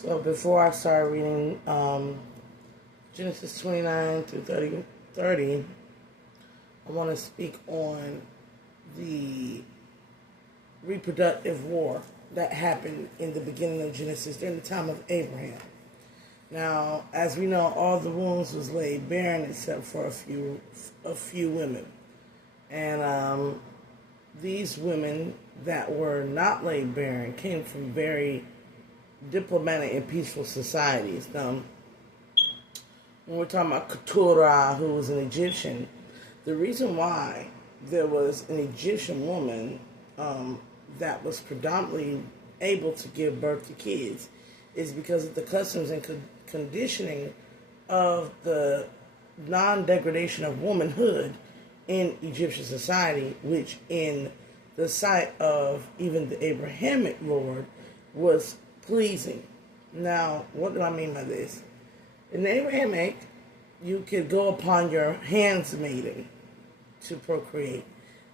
So before I start reading Genesis 29 through 30, I want to speak on the reproductive war that happened in the beginning of Genesis during the time of Abraham. Now, as we know, all the wombs was laid barren except for a few women. And these women that were not laid barren came from very diplomatic and peaceful societies. Now, when we're talking about Keturah, who was an Egyptian, the reason why there was an Egyptian woman that was predominantly able to give birth to kids is because of the customs and conditioning of the non-degradation of womanhood in Egyptian society, which in the sight of even the Abrahamic Lord was pleasing. Now, what do I mean by this? In the Abrahamic, you could go upon your handmaiden to procreate,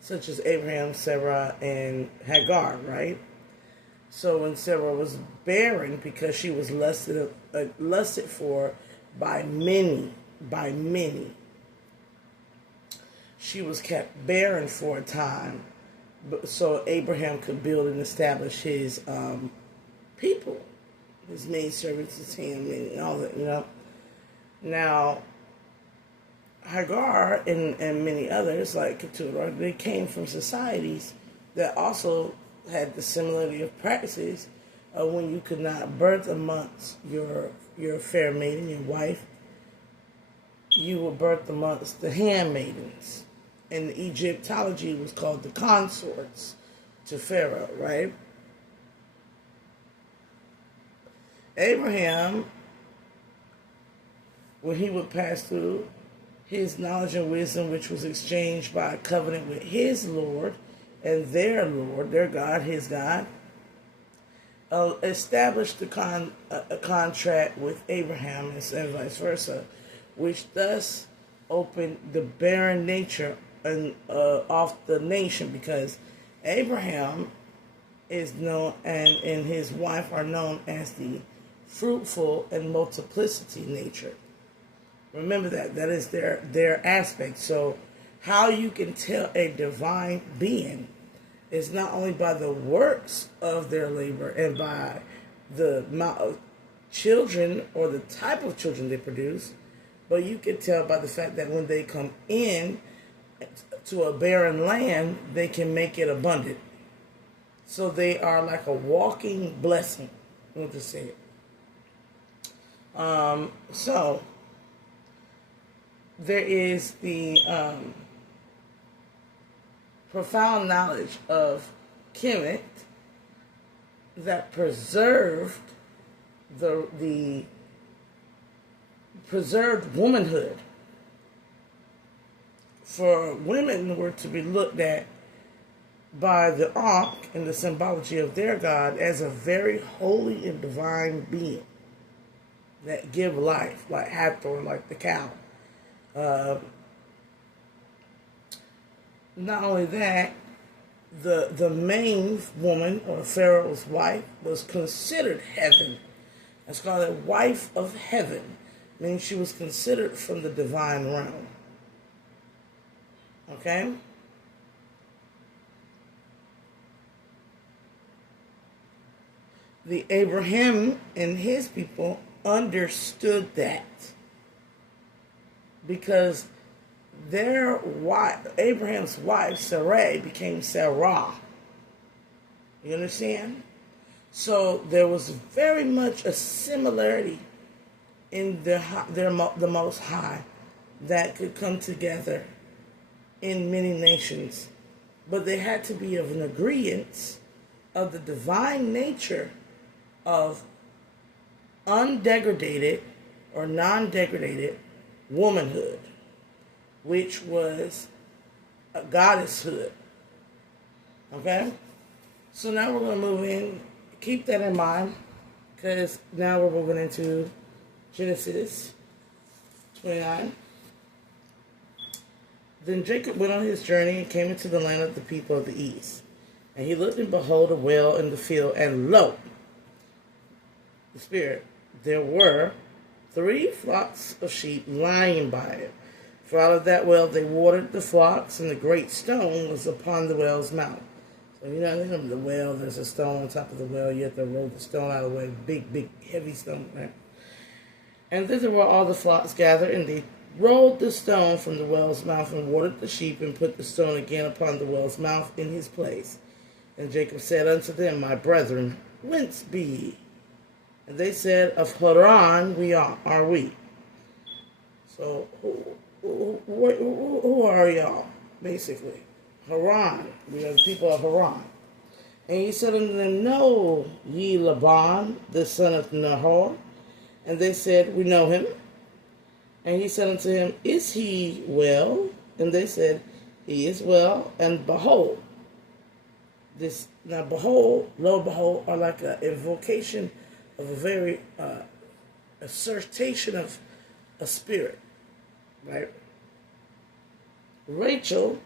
such as Abraham, Sarah, and Hagar, right? So when Sarah was barren because she was lusted for by many, she was kept barren for a time, so Abraham could build and establish his people, his maidservants, his handmaid, and all that, Now, Hagar and many others, like Keturah, they came from societies that also had the similarity of practices when you could not birth amongst your fair maiden, your wife. You would birth amongst the handmaidens. And the Egyptology was called the consorts to Pharaoh, right? Abraham, when he would pass through, his knowledge and wisdom, which was exchanged by a covenant with his Lord and their Lord, their God, his God, established a contract with Abraham and vice versa, which thus opened the barren nature off the nation, because Abraham is known and his wife are known as the fruitful and multiplicity nature. Remember that is their aspect. So how you can tell a divine being is not only by the works of their labor and by the amount of children or the type of children they produce, but you can tell by the fact that when they come in to a barren land, they can make it abundant. So they are like a walking blessing, I want to say it. So there is the profound knowledge of Kemet that preserved the preserved womanhood. For women were to be looked at by the Ankh and the symbology of their God as a very holy and divine being that give life, like Hathor, like the cow. Not only that, the main woman, or Pharaoh's wife, was considered heaven. It's called a wife of heaven, meaning she was considered from the divine realm. Okay? The Abraham and his people understood that, because their wife, Abraham's wife, Sarai, became Sarah. You understand? So there was very much a similarity in the Most High that could come together in many nations. But they had to be of an agreement of the divine nature of undegraded or non-degraded womanhood, which was a goddesshood. Okay? So now we're going to move in. Keep that in mind, because now we're moving into Genesis 29. Then Jacob went on his journey and came into the land of the people of the east. And he looked, and behold, a well in the field, and lo, the spirit, there were 3 flocks of sheep lying by it. For out of that well they watered the flocks, and the great stone was upon the well's mouth. So you know, the well, there's a stone on top of the well. You have to roll the stone out of the way. Big, heavy stone, right? And thither were all the flocks gathered, and they rolled the stone from the well's mouth, and watered the sheep, and put the stone again upon the well's mouth in his place. And Jacob said unto them, My brethren, whence be ye? And they said, Of Haran are we. So who are y'all, basically? Haran. We are the people of Haran. And he said unto them, Know ye Laban, the son of Nahor? And they said, We know him. And he said unto him, Is he well? And they said, He is well. And behold, behold, lo, behold, are like an invocation of a very assertion of a spirit, right? Rachel,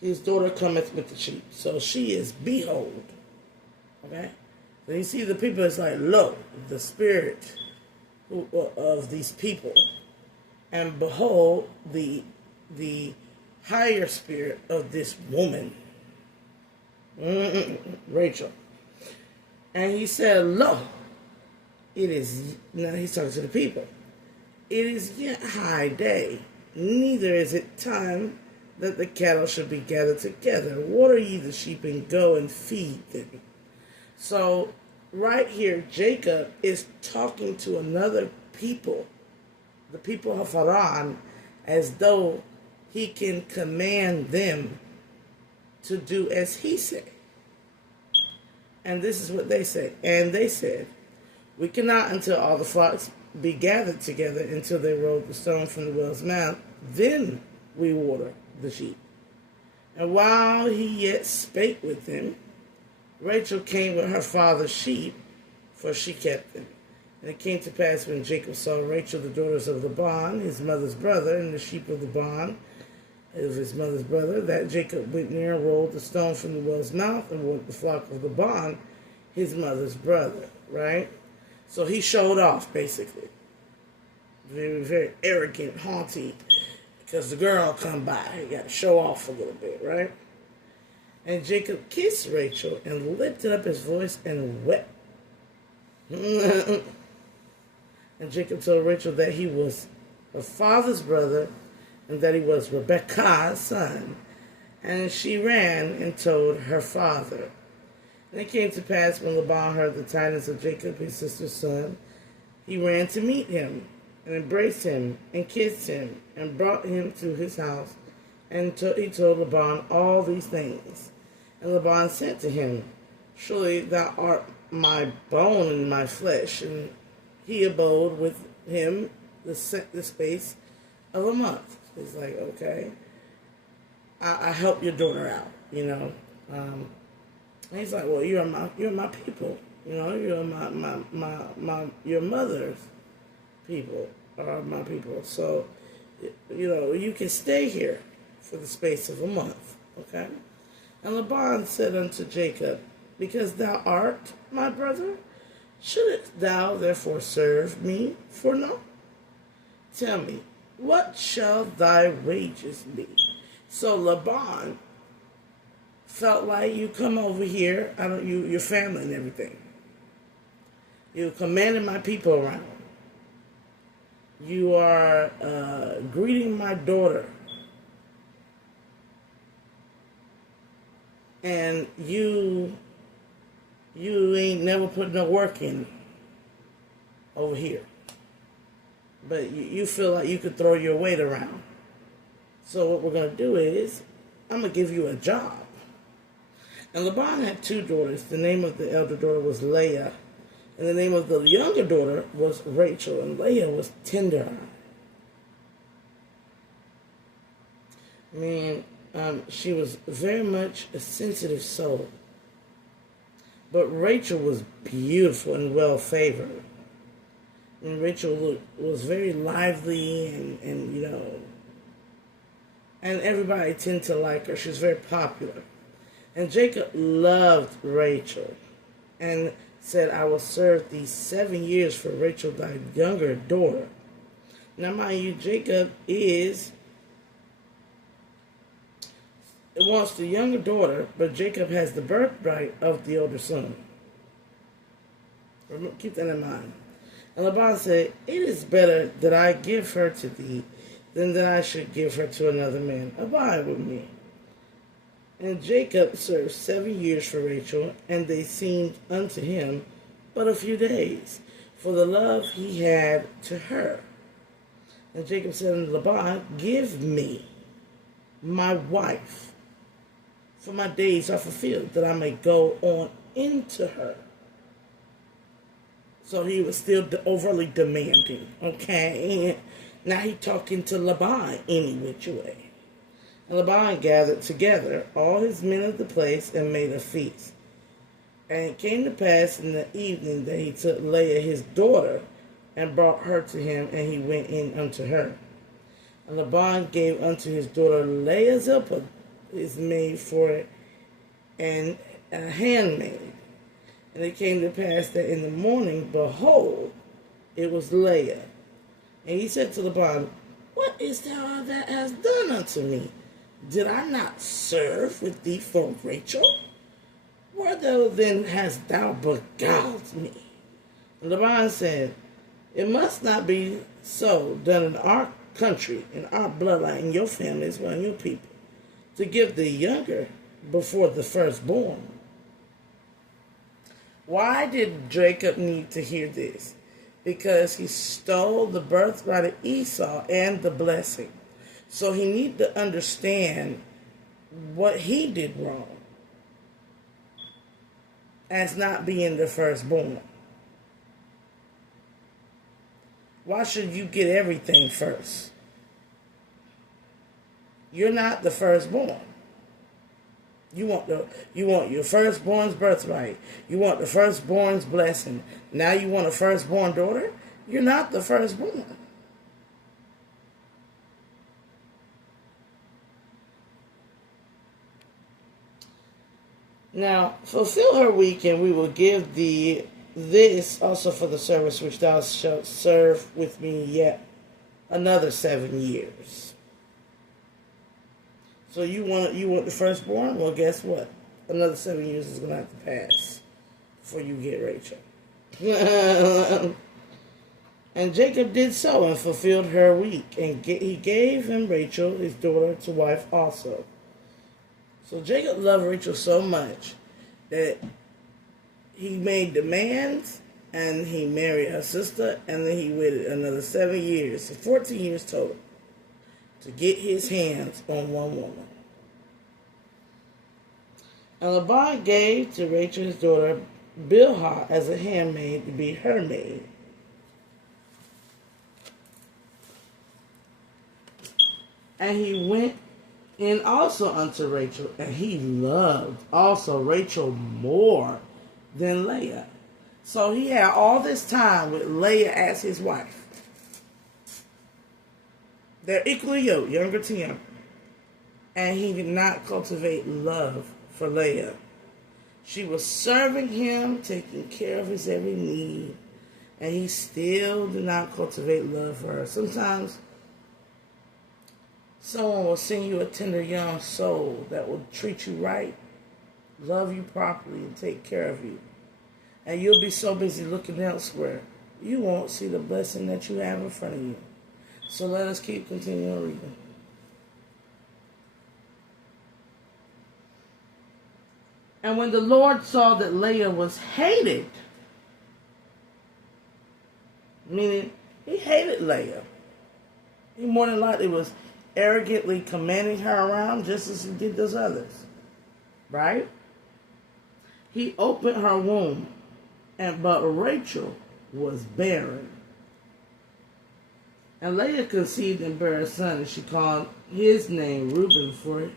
his daughter, cometh with the sheep. So she is behold, okay? So you see the people, it's like, lo, the spirit of these people. And behold, the higher spirit of this woman, Rachel. And he said, Lo, it is, now he's talking to the people, it is yet high day, neither is it time that the cattle should be gathered together. Water ye the sheep and go and feed them. So right here, Jacob is talking to another people, the people of Haran, as though he can command them to do as he said. And this is what they said. And they said, We cannot until all the flocks be gathered together until they roll the stone from the well's mouth. Then we water the sheep. And while he yet spake with them, Rachel came with her father's sheep, for she kept them. And it came to pass when Jacob saw Rachel, the daughters of Laban, his mother's brother, and the sheep of Laban, of his mother's brother, that Jacob went near and rolled the stone from the well's mouth and watered the flock of Laban, his mother's brother, right? So he showed off, basically. Very, very arrogant, haughty, because the girl come by. He got to show off a little bit, right? And Jacob kissed Rachel and lifted up his voice and wept. And Jacob told Rachel that he was her father's brother and that he was Rebekah's son. And she ran and told her father. And it came to pass when Laban heard the tidings of Jacob, his sister's son, he ran to meet him and embraced him and kissed him and brought him to his house. And he told Laban all these things. And Laban said to him, Surely thou art my bone and my flesh. And he abode with him the space of a month. He's like, okay, I help your daughter out, you know. And he's like, well, you're my people, you know. You're your mother's people are my people. So, you know, you can stay here for the space of a month, okay. And Laban said unto Jacob, Because thou art my brother, shouldest thou therefore serve me for naught? Tell me, what shall thy wages be? So Laban felt like, you come over here, your family and everything. You commanded my people around. You are greeting my daughter. And you ain't never put no work in over here. But you feel like you could throw your weight around. So what we're going to do is, I'm going to give you a job. And Laban had 2 daughters. The name of the elder daughter was Leah. And the name of the younger daughter was Rachel. And Leah was tender. I mean, she was very much a sensitive soul. But Rachel was beautiful and well-favored. And Rachel was very lively and you know, and everybody tended to like her. She was very popular. And Jacob loved Rachel. And said, I will serve thee 7 years for Rachel thy younger daughter. Now mind you, Jacob wants the younger daughter, but Jacob has the birthright of the older son. Keep that in mind. And Laban said, it is better that I give her to thee than that I should give her to another man. Abide with me. And Jacob served 7 years for Rachel, and they seemed unto him but a few days, for the love he had to her. And Jacob said unto Laban, give me my wife, for my days are fulfilled, that I may go on into her. So he was still overly demanding, okay? Now he talking to Laban any which way. And Laban gathered together all his men of the place and made a feast. And it came to pass in the evening that he took Leah his daughter and brought her to him, and he went in unto her. And Laban gave unto his daughter Leah Zilpah, his maid, for it, and a handmaid. And it came to pass that in the morning, behold, it was Leah. And he said to Laban, what is thou that hast done unto me? Did I not serve with thee for Rachel? Wherefore then hast thou beguiled me? And Laban said, it must not be so done in our country, in our bloodline, in your families, well, in your people, to give the younger before the firstborn. Why did Jacob need to hear this? Because he stole the birthright of Esau and the blessing. So he needed to understand what he did wrong as not being the firstborn. Why should you get everything first? You're not the firstborn. You want your firstborn's birthright. You want the firstborn's blessing. Now you want a firstborn daughter? You're not the firstborn. Now, fulfill her week, and we will give thee this also for the service which thou shalt serve with me yet another 7 years. So you want the firstborn? Well, guess what? Another 7 years is going to have to pass before you get Rachel. And Jacob did so and fulfilled her week, and he gave him Rachel, his daughter, to wife also. So Jacob loved Rachel so much that he made demands, and he married her sister, and then he waited another 7 years, so 14 years total, to get his hands on one woman. And Laban gave to Rachel his daughter Bilhah as a handmaid to be her maid. And he went in also unto Rachel, and he loved also Rachel more than Leah. So he had all this time with Leah as his wife. They're equally yoked, younger to him. And he did not cultivate love for Leah. She was serving him, taking care of his every need, and he still did not cultivate love for her. Sometimes someone will send you a tender young soul that will treat you right, love you properly, and take care of you. And you'll be so busy looking elsewhere, you won't see the blessing that you have in front of you. So let us keep continuing reading. And when the Lord saw that Leah was hated, meaning he hated Leah, he more than likely was arrogantly commanding her around just as he did those others, right? He opened her womb, but Rachel was barren. And Leah conceived and bare a son, and she called his name Reuben, for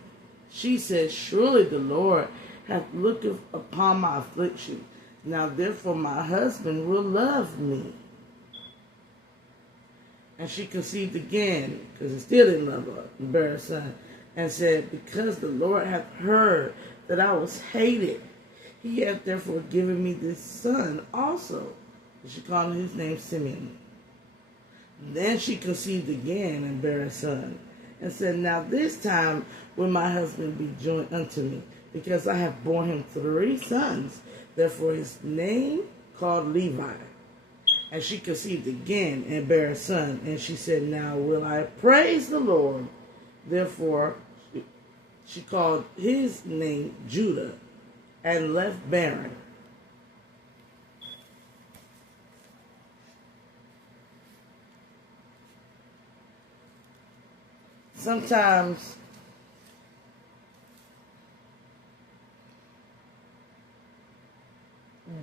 she said, surely the Lord hath looked upon my affliction. Now therefore my husband will love me. And she conceived again, because he still didn't love her, and bare a son, and said, because the Lord hath heard that I was hated, He hath therefore given me this son also. And she called his name Simeon. Then she conceived again and bare a son, and said, Now this time will my husband be joined unto me, because I have borne him 3 sons. Therefore his name called Levi. And she conceived again and bare a son, and she said, Now will I praise the Lord. Therefore she called his name Judah, and left barren. Sometimes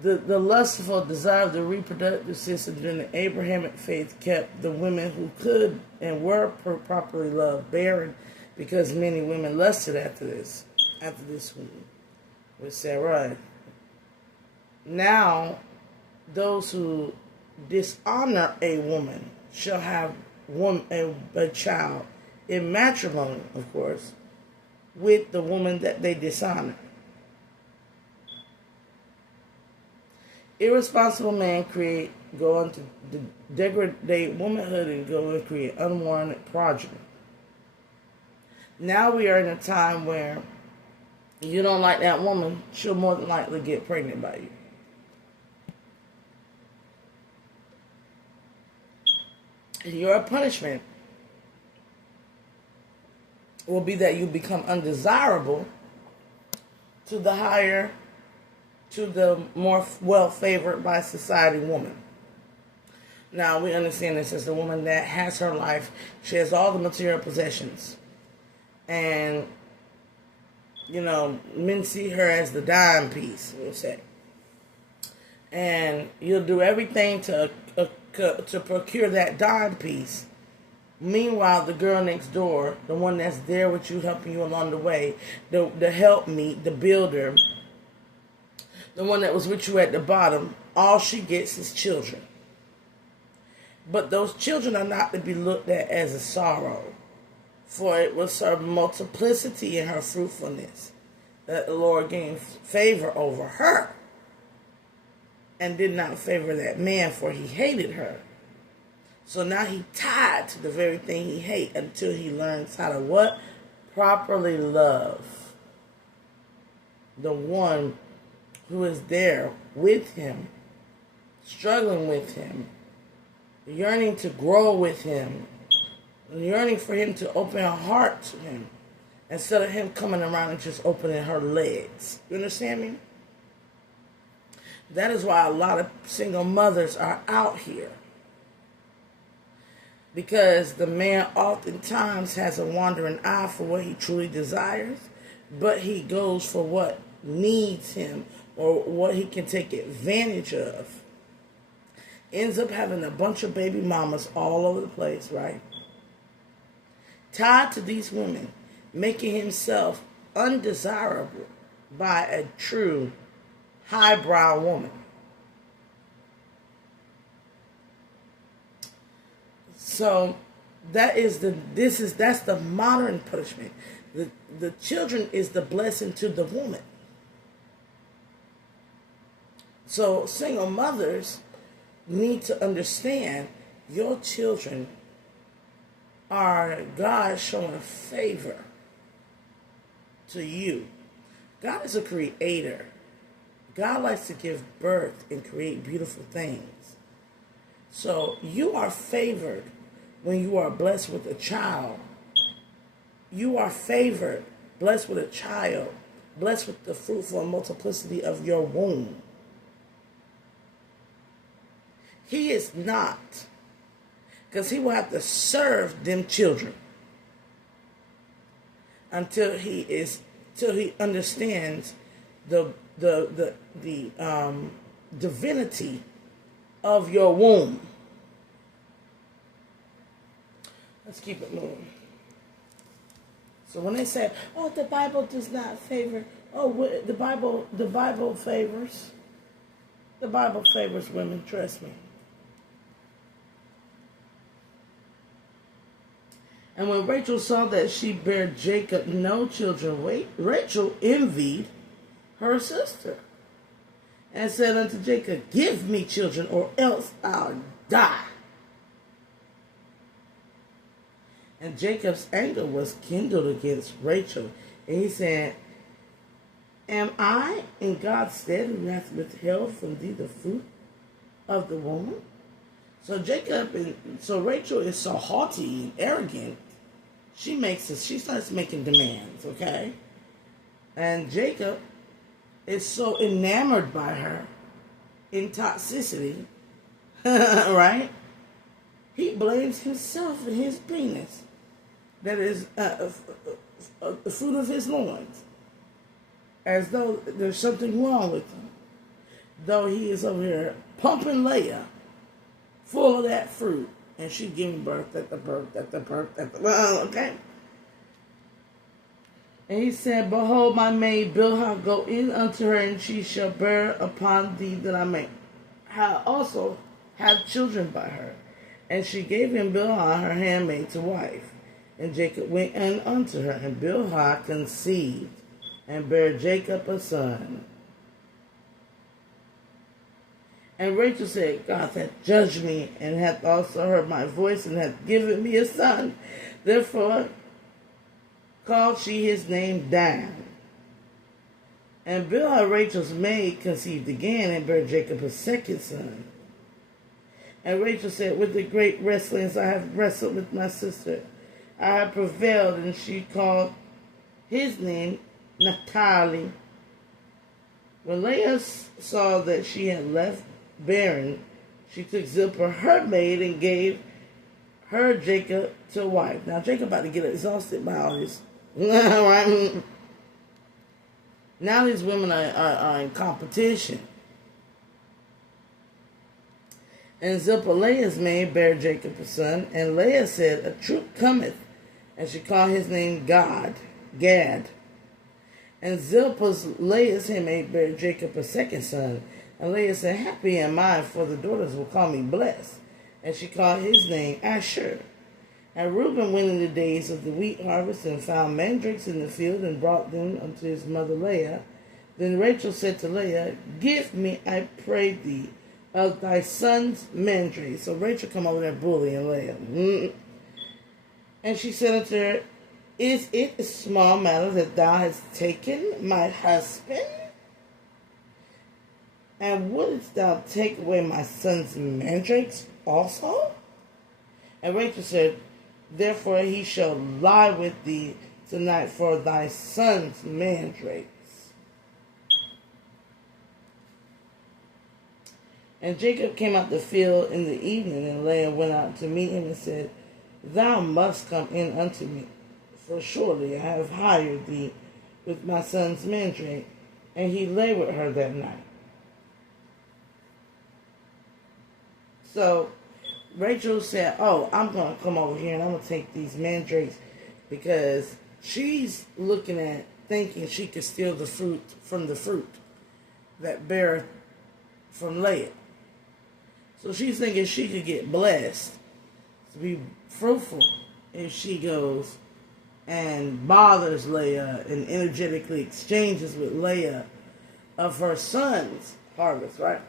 the lustful desire of the reproductive system during the Abrahamic faith kept the women who could and were properly loved barren, because many women lusted after this woman with Sarai. Now, those who dishonor a woman shall have a child in matrimony, of course, with the woman that they dishonor. Irresponsible men go on to degrade womanhood and go and create unwarranted progeny. Now we are in a time where you don't like that woman, she'll more than likely get pregnant by you. Your punishment will be that you become undesirable to the more well-favored by society woman. Now, we understand this as the woman that has her life. She has all the material possessions. And, men see her as the dime piece, we'll say. And you'll do everything to procure that dime piece. Meanwhile, the girl next door, the one that's there with you, helping you along the way, the helpmeet, the builder, the one that was with you at the bottom, all she gets is children. But those children are not to be looked at as a sorrow, for it was her multiplicity and her fruitfulness that the Lord gained favor over her, and did not favor that man, for he hated her. So now he tied to the very thing he hates until he learns how to what? Properly love the one who is there with him, struggling with him, yearning to grow with him, yearning for him to open her heart to him, instead of him coming around and just opening her legs. You understand me? That is why a lot of single mothers are out here. Because the man oftentimes has a wandering eye for what he truly desires, but he goes for what needs him or what he can take advantage of. Ends up having a bunch of baby mamas all over the place, right? Tied to these women, making himself undesirable by a true highbrow woman. So that's the modern punishment. The children is the blessing to the woman. So single mothers need to understand your children are God showing favor to you. God is a creator. God likes to give birth and create beautiful things. So you are favored when you are blessed with a child. You are favored, blessed with a child, blessed with the fruitful multiplicity of your womb. He is not, because he will have to serve them children until he understands the divinity of your womb. Let's keep it moving. So when they say, "Oh, the Bible does not favor," the Bible favors. The Bible favors women. Trust me. And when Rachel saw that she bare Jacob no children, Rachel envied her sister. and said unto Jacob, give me children, or else I'll die. And Jacob's anger was kindled against Rachel, and he said, am I in God's stead who hath withheld from thee the fruit of the womb? So Rachel is so haughty and arrogant. She starts making demands, okay? And Jacob is so enamored by her in toxicity, right? He blames himself and his penis, that is the fruit of his loins, as though there's something wrong with him. Though he is over here pumping Leah full of that fruit, and she giving birth at the birth, okay? And he said, behold, my maid Bilhah, go in unto her, and she shall bear upon thee, that I may also have children by her. And she gave him Bilhah, her handmaid, to wife. And Jacob went in unto her, and Bilhah conceived, and bare Jacob a son. And Rachel said, God hath judged me, and hath also heard my voice, and hath given me a son. Therefore called she his name Dan. And Bilhah, Rachel's maid, conceived again, and bare Jacob a second son. And Rachel said, with the great wrestlings I have wrestled with my sister, I have prevailed, and she called his name Naphtali. When Leah saw that she had left barren, she took Zilpah, her maid, and gave her Jacob to wife. Now Jacob about to get exhausted by all this. Right? Now these women are in competition. And Zilpah, Leah's maid, bare Jacob a son. And Leah said, a troop cometh. And she called his name Gad. And Zilpah's, Leah's handmaid, bare Jacob a second son. And Leah said, happy am I, for the daughters will call me blessed. And she called his name Asher. And Reuben went in the days of the wheat harvest, and found mandrakes in the field, and brought them unto his mother Leah. Then Rachel said to Leah, give me, I pray thee, of thy son's mandrakes. So Rachel come over there bullying Leah. And she said unto her, is it a small matter that thou hast taken my husband? And wouldst thou take away my son's mandrakes also? And Rachel said, therefore he shall lie with thee tonight for thy son's mandrakes. And Jacob came out the field in the evening, and Leah went out to meet him and said, thou must come in unto me, for surely I have hired thee with my son's mandrake. And he lay with her that night. So Rachel said, oh, I'm going to come over here and I'm going to take these mandrakes, because she's looking at thinking she could steal the fruit from the fruit that bear from Leah. So she's thinking she could get blessed to be fruitful if she goes and bothers Leah and energetically exchanges with Leah of her son's harvest, right?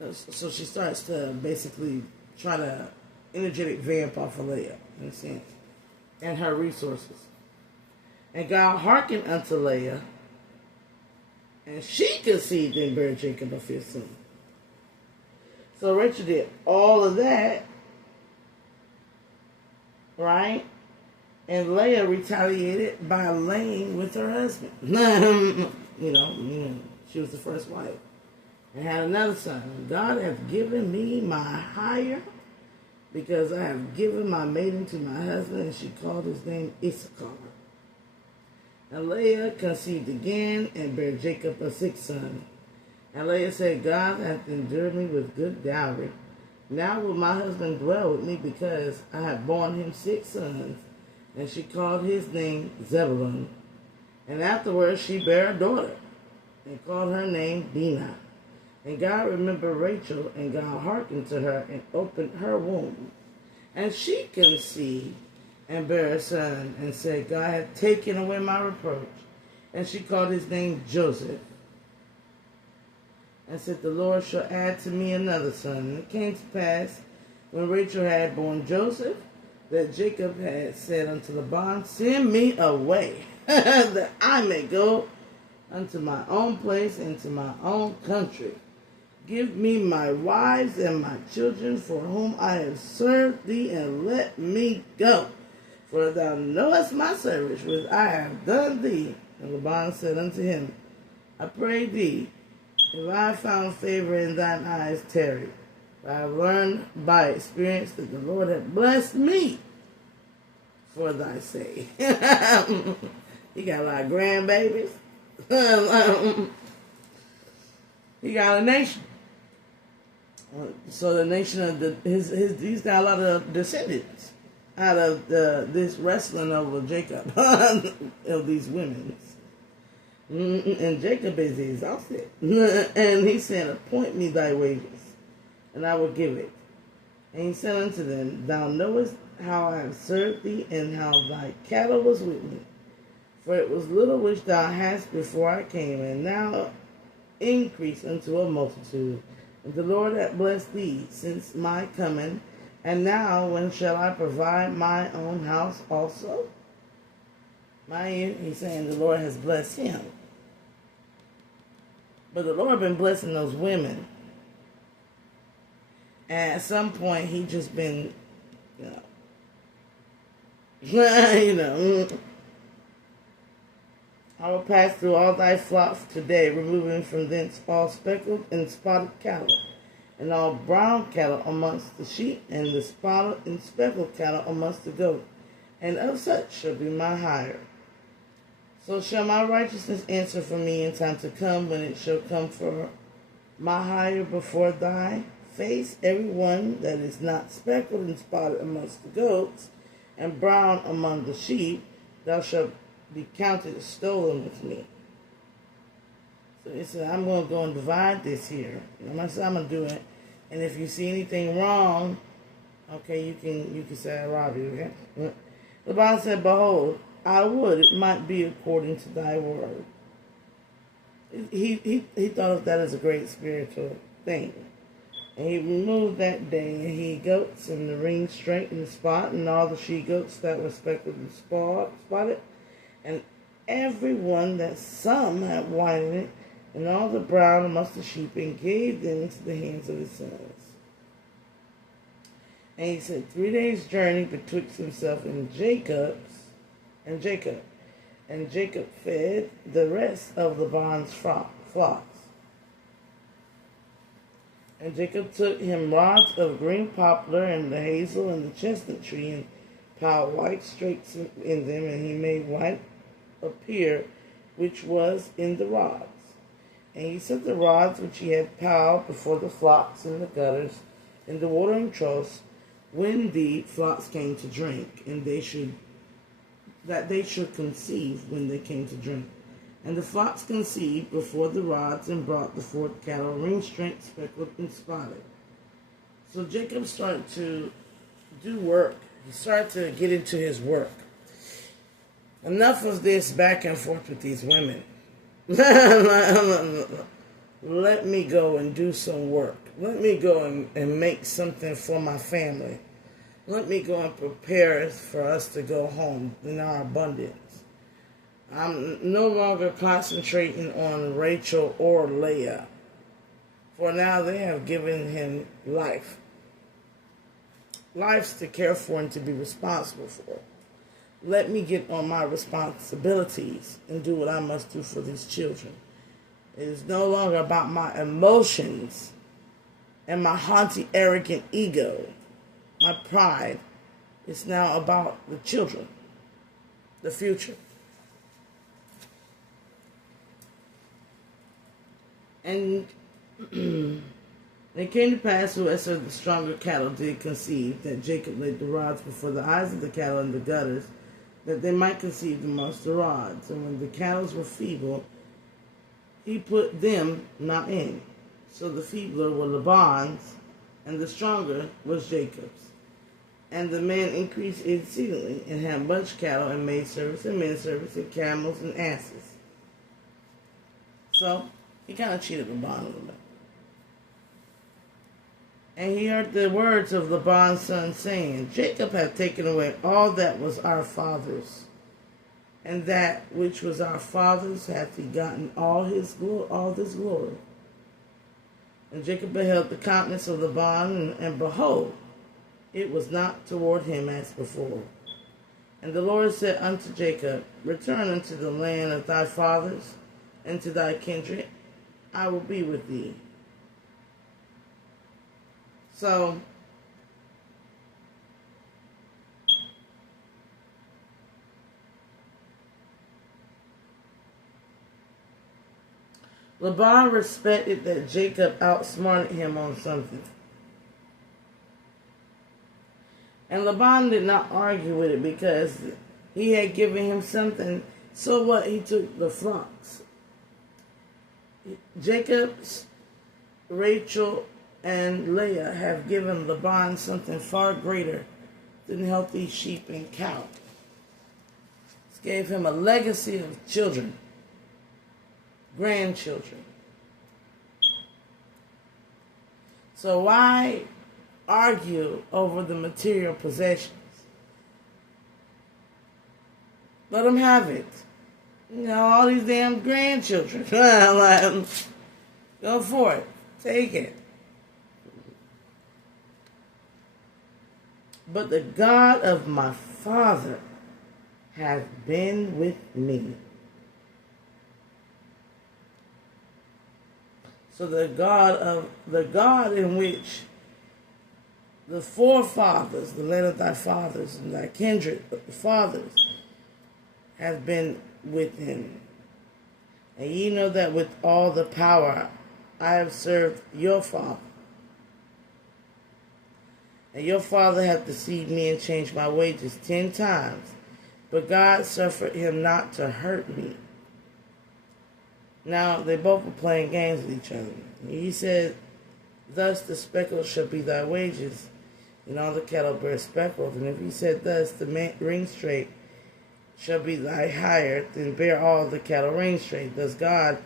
So she starts to basically try to energetic vamp off of Leah, in a sense, and her resources. And God hearkened unto Leah, and she conceived and bare Jacob a fifth son. So Rachel did all of that, right? And Leah retaliated by laying with her husband. you know, she was the first wife. And had another son. God hath given me my hire, because I have given my maiden to my husband. And she called his name Issachar. And Leah conceived again, and bare Jacob a sixth son. And Leah said, God hath endured me with good dowry. Now will my husband dwell with me, because I have borne him 6 sons. And she called his name Zebulun. And afterwards she bare a daughter, and called her name Dinah. And God remembered Rachel, and God hearkened to her, and opened her womb. And she conceived, and bare a son, and said, God hath taken away my reproach, And she called his name Joseph, and said, the Lord shall add to me another son. And it came to pass, when Rachel had born Joseph, that Jacob had said unto Laban, send me away, that I may go unto my own place and to my own country. Give me my wives and my children, for whom I have served thee, and let me go. For thou knowest my service which I have done thee. And Laban said unto him, I pray thee, if I have found favor in thine eyes, tarry. For I have learned by experience that the Lord hath blessed me for thy sake. He got a lot of grandbabies. He got a nation. So the nation of he's got a lot of descendants out of this wrestling over Jacob of these women. And Jacob is exhausted. And he said, appoint me thy wages, and I will give it. And he said unto them, thou knowest how I have served thee, and how thy cattle was with me. For it was little which thou hadst before I came, and now increase unto a multitude. And the Lord hath blessed thee since my coming. And now when shall I provide my own house also? He's saying the Lord has blessed him. But the Lord been blessing those women. And at some point he just been, I will pass through all thy flocks today, removing from thence all speckled and spotted cattle, and all brown cattle amongst the sheep, and the spotted and speckled cattle amongst the goats. And of such shall be my hire. So shall my righteousness answer for me in time to come, when it shall come for my hire before thy face. Every one that is not speckled and spotted amongst the goats, and brown among the sheep, thou shalt be counted as stolen with me. So he said, I'm going to go and divide this here. I'm going to do it. And if you see anything wrong, okay, you can say I rob you, okay? The Bible said, behold, I would it might be according to thy word. He thought of that as a great spiritual thing. And he removed that day the he-goats and the ring straight and the spot, and all the she-goats that were speckled and spotted, and every one that some had white in it, and all the brown amongst the sheep, and gave them into the hands of his sons. And he said, 3 days' journey betwixt himself and Jacob. And Jacob fed the rest of Laban's flocks. And Jacob took him rods of green poplar, and the hazel, and the chestnut tree, and piled white strakes in them, and he made white appear which was in the rods. And he set the rods which he had piled before the flocks in the gutters, in the watering troughs, when the flocks came to drink, and they should conceive when they came to drink. And the flocks conceived before the rods, and brought the forth cattle, ring-straight, speckled, and spotted. So Jacob started to do work. He started to get into his work. Enough of this back and forth with these women. Let me go and do some work. Let me go and make something for my family. Let me go and prepare for us to go home in our abundance. I'm no longer concentrating on Rachel or Leah, for now they have given him life. Life's to care for and to be responsible for. Let me get on my responsibilities and do what I must do for these children. It is no longer about my emotions and my haughty, arrogant ego, my pride. It's now about the children, the future. And it came to pass, whoever the stronger cattle did conceive, that Jacob laid the rods before the eyes of the cattle in the gutters, that they might conceive amongst the rods. And when the cattle were feeble, he put them not in. So the feebler were Laban's, and the stronger was Jacob's. And the man increased exceedingly, and had much cattle, and maid servants, and men servants, and camels, and asses. So he kind of cheated Laban a little bit. And he heard the words of Laban's son saying, Jacob hath taken away all that was our father's, and that which was our father's hath he gotten all this glory. And Jacob beheld the countenance of Laban, and behold, it was not toward him as before. And the Lord said unto Jacob, return unto the land of thy fathers, and to thy kindred. I will be with thee. So, Laban respected that Jacob outsmarted him on something. And Laban did not argue with it because he had given him something. So what? He took the flocks. Jacob's, Rachel, and Leah have given Laban something far greater than healthy sheep and cow. It gave him a legacy of children, grandchildren. So why argue over the material possessions? Let them have it. You know, all these damn grandchildren. Go for it. Take it. But the God of my father hath been with me. So the God in which the forefathers, the land of thy fathers and thy kindred, but the fathers, have been with him. And ye know that with all the power I have served your father. And your father hath deceived me and changed my wages 10 times. But God suffered him not to hurt me. Now they both were playing games with each other. He said, thus the speckle shall be thy wages, and all the cattle bear speckled. And if he said thus, the ring straight shall be thy hire, then bear all the cattle ring straight. Thus God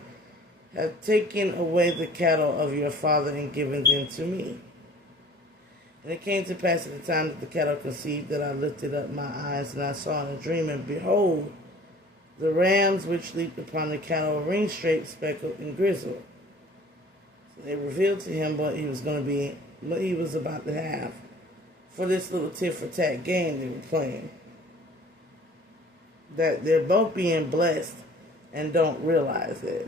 hath taken away the cattle of your father and given them to me. And it came to pass at the time that the cattle conceived that I lifted up my eyes, and I saw in a dream, and behold, the rams which leaped upon the cattle were ring straight, speckled, and grizzled. So they revealed to him what he was about to have for this little tit for tat game they were playing. That they're both being blessed and don't realize it.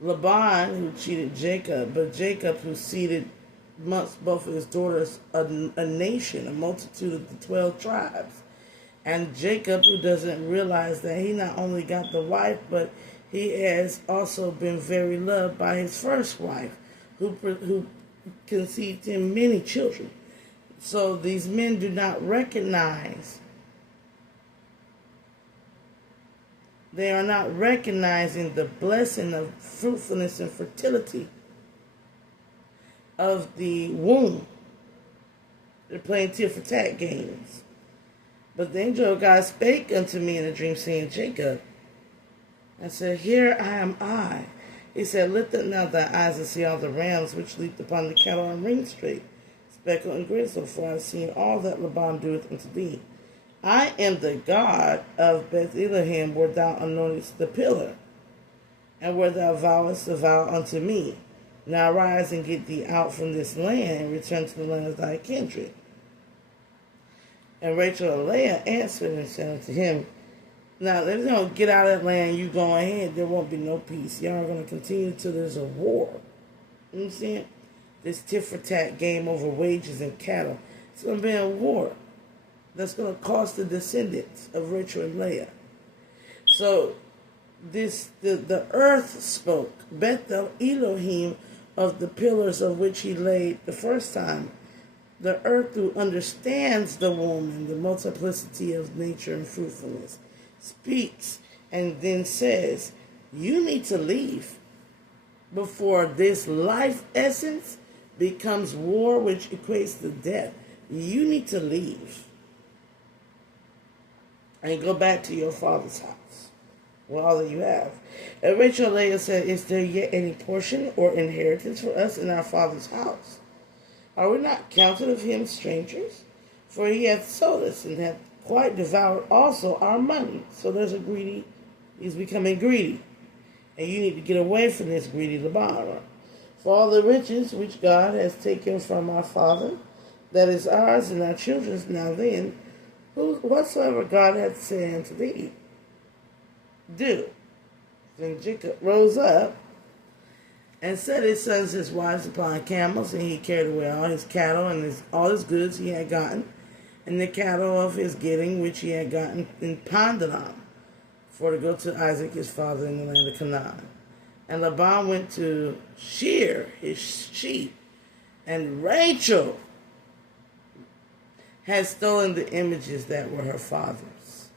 Laban, who cheated Jacob, but Jacob, who seeded amongst both of his daughters a nation, a multitude of the 12 tribes. And Jacob, who doesn't realize that he not only got the wife, but he has also been very loved by his first wife, who conceived him many children. So these men do not recognize, they are not recognizing the blessing of fruitfulness and fertility of the womb. They're playing tit for tat games. But the angel of God spake unto me in a dream, saying, Jacob. I said, here I am I. He said, lift up now thy eyes and see all the rams which leaped upon the cattle on ring straight, speckled and grizzled, for I have seen all that Laban doeth unto thee. I am the God of Beth-Elohim, where thou anointest the pillar, and where thou vowest a vow unto me. Now arise and get thee out from this land, and return to the land of thy kindred. And Rachel and Leah answered and said unto him, now, if they don't get out of that land, you go ahead, there won't be no peace. Y'all are going to continue till there's a war. You know what I'm saying? This tit-for-tat game over wages and cattle. It's going to be a war that's going to cost the descendants of Rachel and Leah. So, the earth spoke. Bethel Elohim, of the pillars of which he laid the first time. The earth, who understands the womb and the multiplicity of nature and fruitfulness, speaks and then says, you need to leave before this life essence becomes war, which equates to death. You need to leave and go back to your father's house. with all that you have. And Rachel and Leah said, is there yet any portion or inheritance for us in our father's house? Are we not counted of him strangers? For he hath sold us and hath quite devoured also our money. So there's he's becoming greedy. And you need to get away from this greedy Laban. For all the riches which God has taken from our father, that is ours and our children's, now then, whatsoever God hath said unto thee, do. Then Jacob rose up and set his sons and his wives upon camels, and he carried away all his cattle and all his goods he had gotten, and the cattle of his getting which he had gotten in Pandaram, for to go to Isaac his father in the land of Canaan. And Laban went to shear his sheep, and Rachel had stolen the images that were her father's.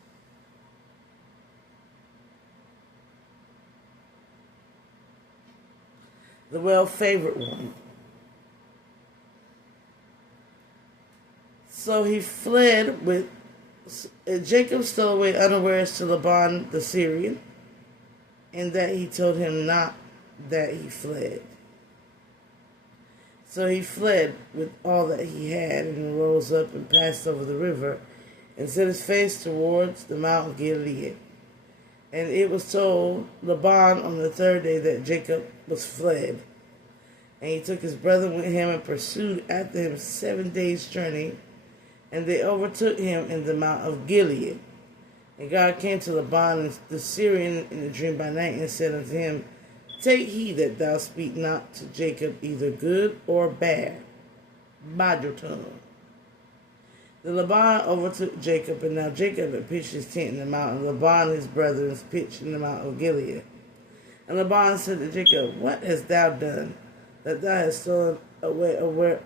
The well-favored one. So he fled with, Jacob stole away unawares to Laban the Syrian, and that he told him not that he fled. So he fled with all that he had, and rose up and passed over the river, and set his face towards the Mount of Gilead. And it was told Laban on the third day that Jacob was fled. And he took his brethren with him and pursued after him 7 days' journey, and they overtook him in the Mount of Gilead. And God came to Laban the Syrian in a dream by night, and said unto him, take heed that thou speak not to Jacob either good or bad. Bide your tongue. The Laban overtook Jacob, and now Jacob had pitched his tent in the mountain. Laban his brethren pitched in the Mount of Gilead. And Laban said to Jacob, what hast thou done, that thou hast stolen away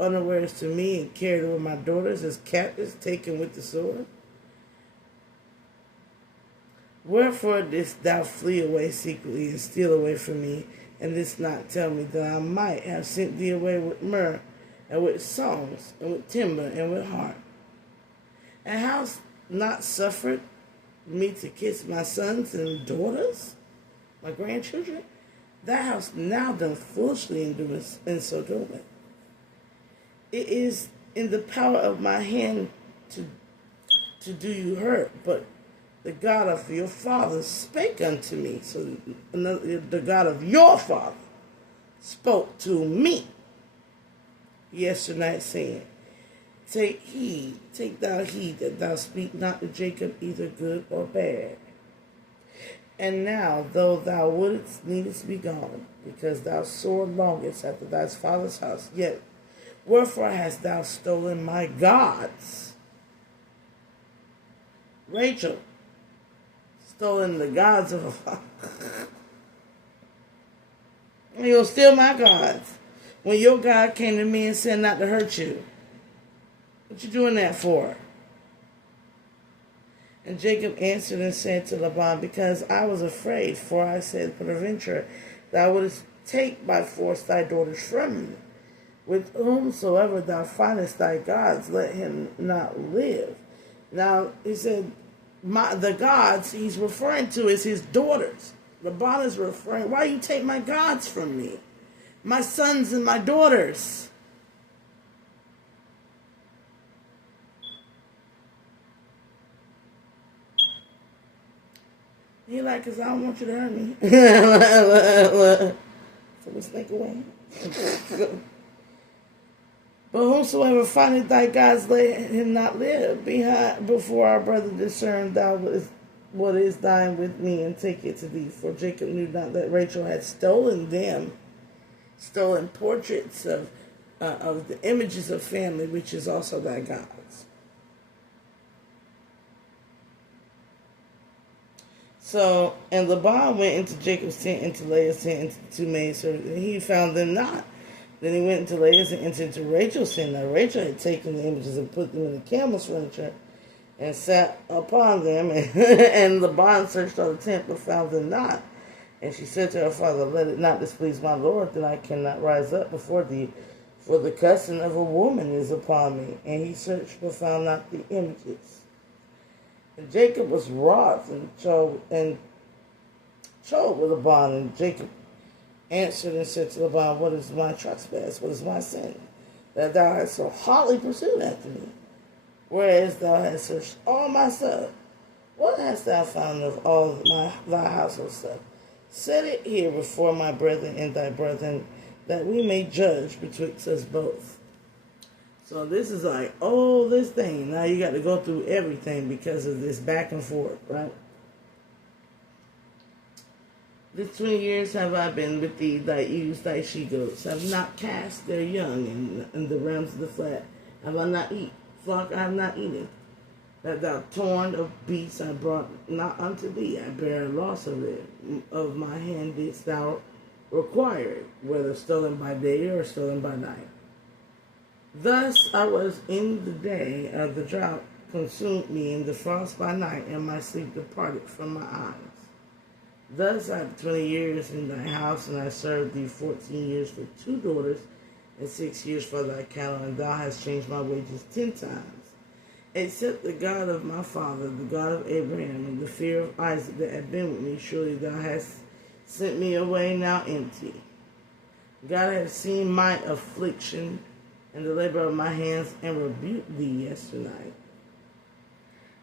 unawares to me, and carried away my daughters as captives, taken with the sword? Wherefore didst thou flee away secretly, and steal away from me, and didst not tell me, that I might have sent thee away with myrrh, and with songs, and with timber, and with harp? And hast not suffered me to kiss my sons and daughters, my grandchildren? Thou hast now done foolishly in so doing. It is in the power of my hand to do you hurt, but the God of your father spake unto me. So the God of your father spoke to me yesterday, saying, take thou heed that thou speak not to Jacob either good or bad. And now, though thou wouldst needest be gone, because thou sore longest after thy father's house, yet wherefore hast thou stolen my gods? Rachel, stolen the gods of a father. You gonna steal my gods when your God came to me and said not to hurt you. What you doing that for? And Jacob answered and said to Laban, because I was afraid, for I said, peradventure, thou wouldest take by force thy daughters from me. With whomsoever thou findest thy gods, let him not live. Now, he said, the gods he's referring to is his daughters. Laban is referring, why you take my gods from me? My sons and my daughters. He like, because I don't want you to hurt me. So we snake away. But whosoever findeth thy gods, let him not live. Before our brother discern thou what is thine with me, and take it to thee. For Jacob knew not that Rachel had stolen portraits of the images of family, which is also thy gods. So, and Laban went into Jacob's tent, into Leah's tent, into the two maidservants, and he found them not. Then he went into Leah's and entered into Rachel's tent. Now Rachel had taken the images and put them in the camel's furniture and sat upon them. And Laban searched all the tent, but found them not. And she said to her father, let it not displease my Lord, that I cannot rise up before thee, for the custom of a woman is upon me. And he searched, but found not the images. And Jacob was wroth and trouble with Laban. And Jacob answered and said to Laban, what is my trespass? What is my sin? That thou hast so hotly pursued after me, whereas thou hast searched all my stuff. What hast thou found of all thy household stuff? Set it here before my brethren and thy brethren, that we may judge betwixt us both. So this is like, oh, this thing. Now you got to go through everything because of this back and forth, right? This 20 years have I been with thee, thy ewes, thy she-goats, have not cast their young in the realms of the flat. Have I not eat? Flock I have not eaten. That thou torn of beasts I brought not unto thee. I bear a loss of it. Of my hand didst thou require it, whether stolen by day or stolen by night. Thus I was in the day of the drought consumed me, and the frost by night, and my sleep departed from my eyes. Thus I have 20 years in thy house, and I served thee 14 years for 2 daughters, and 6 years for thy cattle, and thou hast changed my wages 10 times. Except the God of my father, the God of Abraham, and the fear of Isaac that had been with me, surely thou hast sent me away now empty. God hath seen my affliction and the labor of my hands, and rebuked thee yesternight.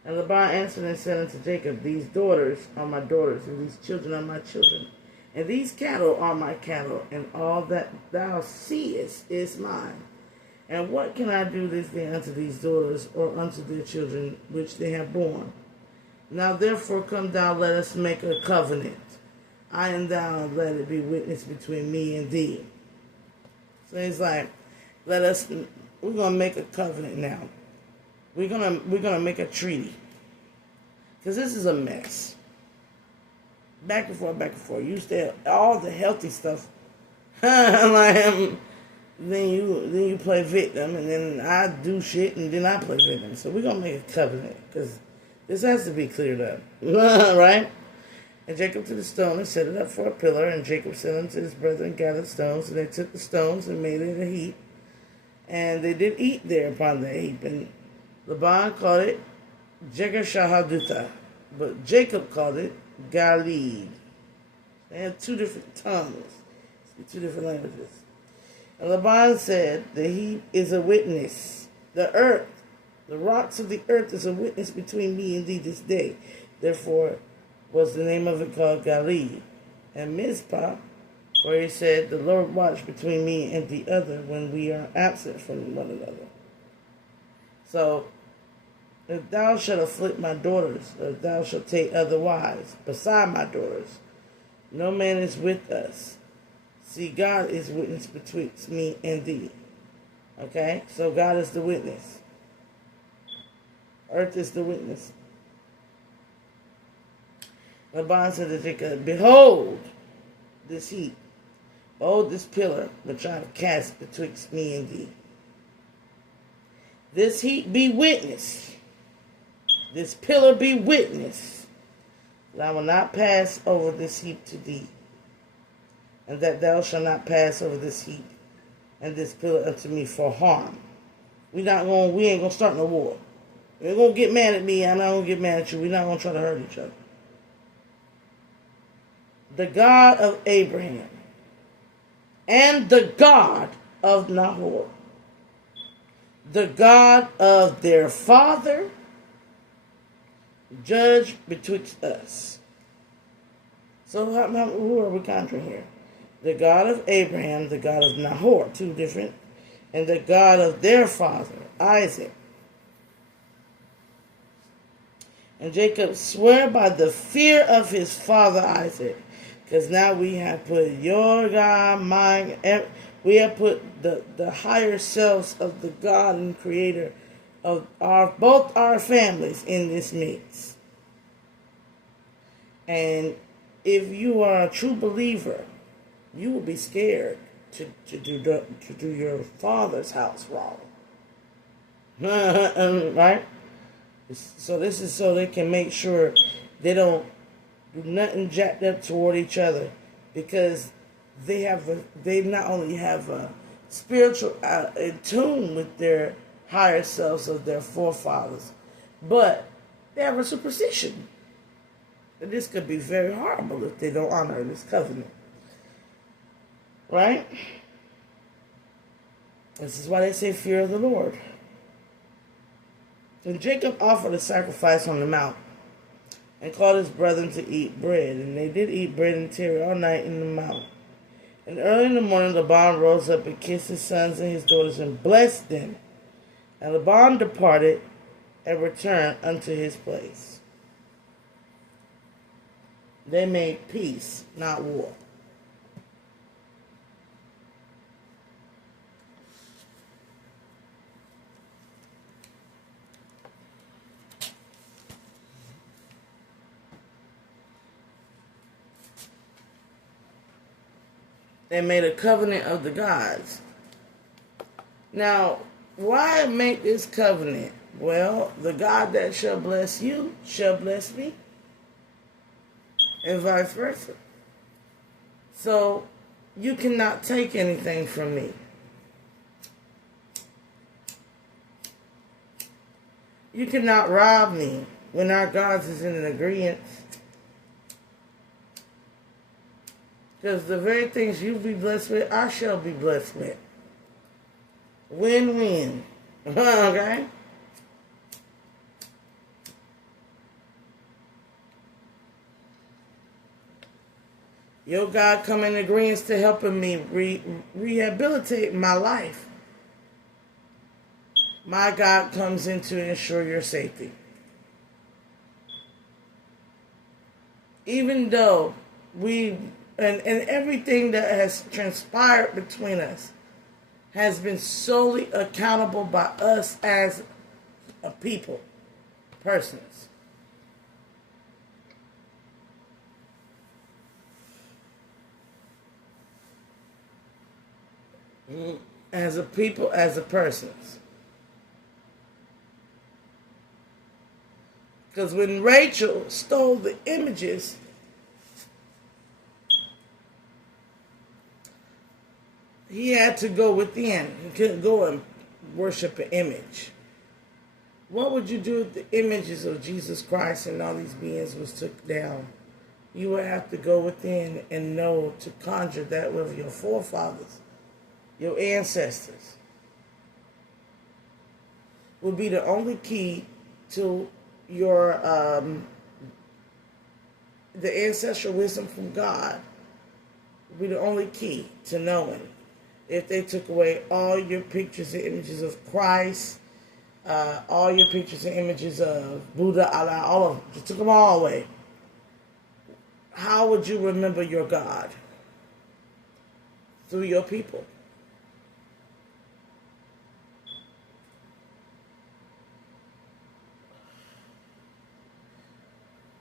And Laban answered and said unto Jacob, these daughters are my daughters, and these children are my children, and these cattle are my cattle, and all that thou seest is mine. And what can I do this day unto these daughters, or unto their children, which they have borne? Now therefore come thou, let us make a covenant, I and thou, and let it be witness between me and thee. So he's like, we're gonna make a covenant now. We're gonna make a treaty, because this is a mess. Back and forth. You stay all the healthy stuff. Then you play victim, and then I do shit, and then I play victim. So we're gonna make a covenant, because this has to be cleared up, right? And Jacob took the stone and set it up for a pillar. And Jacob said unto his brethren, gather stones. And they took the stones and made it a heap. And they did eat there upon the heap. And Laban called it Jegar-Shahadutha, but Jacob called it Galeed. They had 2 different tongues, 2 different languages. And Laban said, the heap is a witness. The earth, the rocks of the earth is a witness between me and thee this day. Therefore was the name of it called Galeed. And Mizpah, for he said, the Lord watch between me and the other when we are absent from one another. So, if thou shalt afflict my daughters, or if thou shalt take other wives beside my daughters, no man is with us. See, God is witness betwixt me and thee. Okay? So God is the witness. Earth is the witness. Laban said to Jacob, behold this heap. Behold this pillar which I have cast betwixt me and thee. This heap be witness. This pillar be witness. That I will not pass over this heap to thee. And that thou shalt not pass over this heap and this pillar unto me for harm. We ain't gonna start no war. You're gonna get mad at me, I'm not gonna get mad at you. We're not gonna try to hurt each other. The God of Abraham and the God of Nahor, the God of their father, judge betwixt us. So who are we conjuring here? The God of Abraham, the God of Nahor, 2 different, and the God of their father, Isaac. And Jacob swore by the fear of his father Isaac, because now we have put your God, mine, we have put the higher selves of the God and creator of both our families in this mix. And if you are a true believer, you will be scared to do your father's house wrong. Right? So this is so they can make sure they don't do nothing jacked up toward each other, because they not only have a spiritual in tune with their higher selves of their forefathers, but they have a superstition. And this could be very horrible if they don't honor this covenant. Right? This is why they say fear of the Lord. And Jacob offered a sacrifice on the mount and called his brethren to eat bread. And they did eat bread and tarry all night in the mount. And early in the morning Laban rose up and kissed his sons and his daughters and blessed them. And Laban departed and returned unto his place. They made peace, not war. They made a covenant of the gods. Now, why make this covenant? Well, the God that shall bless you shall bless me, and vice versa. So, you cannot take anything from me. You cannot rob me when our God is in an agreement. Because the very things you be blessed with, I shall be blessed with. Win-win. Okay? Your God come in agreement to helping me rehabilitate my life. My God comes in to ensure your safety. Even though and everything that has transpired between us has been solely accountable by us as a people, persons. As a people, as a persons. Because when Rachel stole the images, he had to go within. He couldn't go and worship an image. What would you do if the images of Jesus Christ and all these beings was took down? You would have to go within and know to conjure that with your forefathers, your ancestors. Would be the only key to your the ancestral wisdom from God. Would be the only key to knowing. If they took away all your pictures and images of Christ, all your pictures and images of Buddha, Allah, all of them, just took them all away, how would you remember your God? Through your people.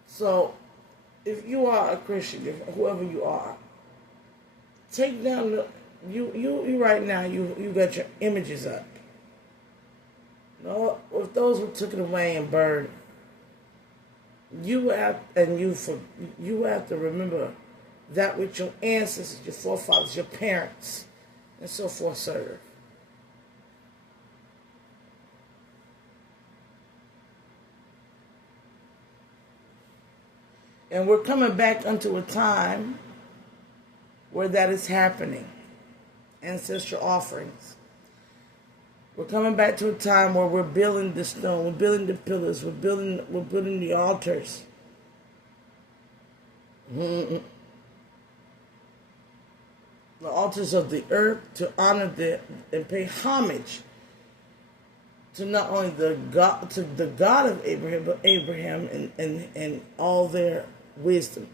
So, if you are a Christian, if whoever you are, take down the you right now, you got your images up. No, if those were taken away and burned, you have to remember that which your ancestors, your forefathers, your parents, and so forth serve. And we're coming back into a time where that is happening. Ancestral offerings. We're coming back to a time where we're building the stone, we're building the pillars, we're building the altars. The altars of the earth to honor and pay homage to not only the God of Abraham, but Abraham and all their wisdom.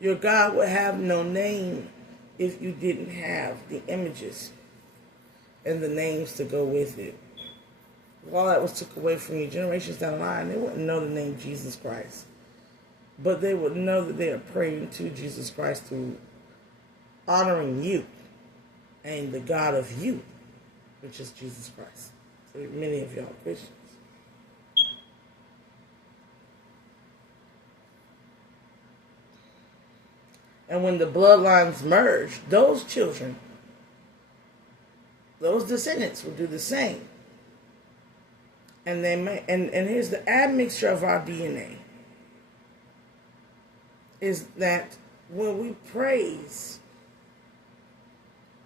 Your God would have no name if you didn't have the images and the names to go with it. If all that was took away from you, generations down the line, they wouldn't know the name Jesus Christ. But they would know that they are praying to Jesus Christ through honoring you and the God of you, which is Jesus Christ. So many of y'all Christians. And when the bloodlines merge, those children those descendants will do the same. And they may, and here's the admixture of our DNA is that when we praise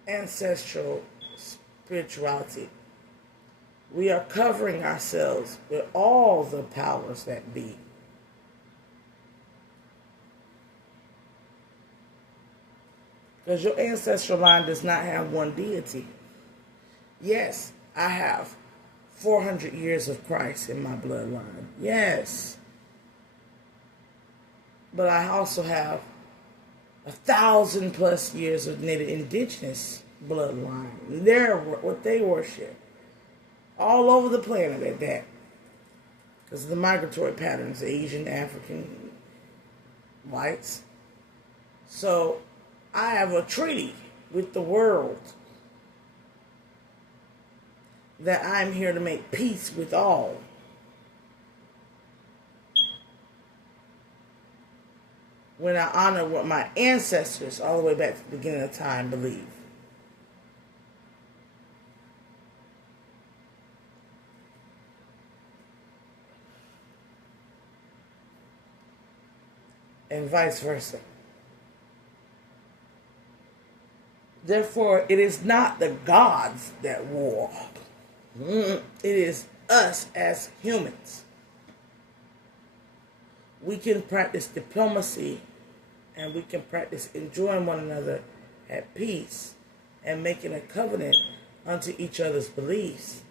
ancestral spirituality, we are covering ourselves with all the powers that be. Because your ancestral line does not have one deity. Yes, I have 400 years of Christ in my bloodline. Yes. But I also have 1,000+ years of Native Indigenous bloodline. What they worship. All over the planet at that. Because of the migratory patterns, Asian, African, whites. So I have a treaty with the world that I'm here to make peace with all. When I honor what my ancestors, all the way back to the beginning of time, believe. And vice versa. Therefore, it is not the gods that war. It is us as humans. We can practice diplomacy and we can practice enjoying one another at peace and making a covenant unto each other's beliefs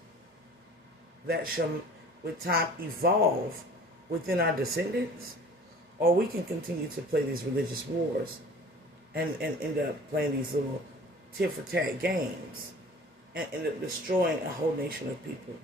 that shall with time evolve within our descendants. Or we can continue to play these religious wars and end up playing these little tit-for-tat games and end up destroying a whole nation of people.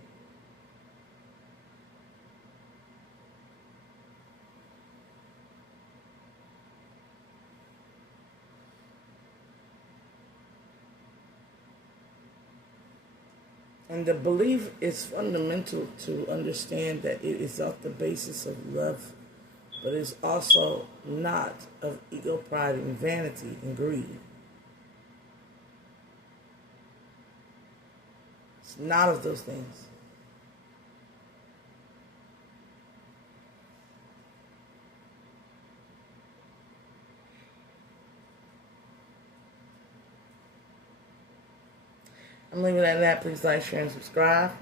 And the belief is fundamental to understand that it is off the basis of love, but it's also not of ego, pride, and vanity and greed. It's not of those things. I'm leaving it at that. Please like, share, and subscribe.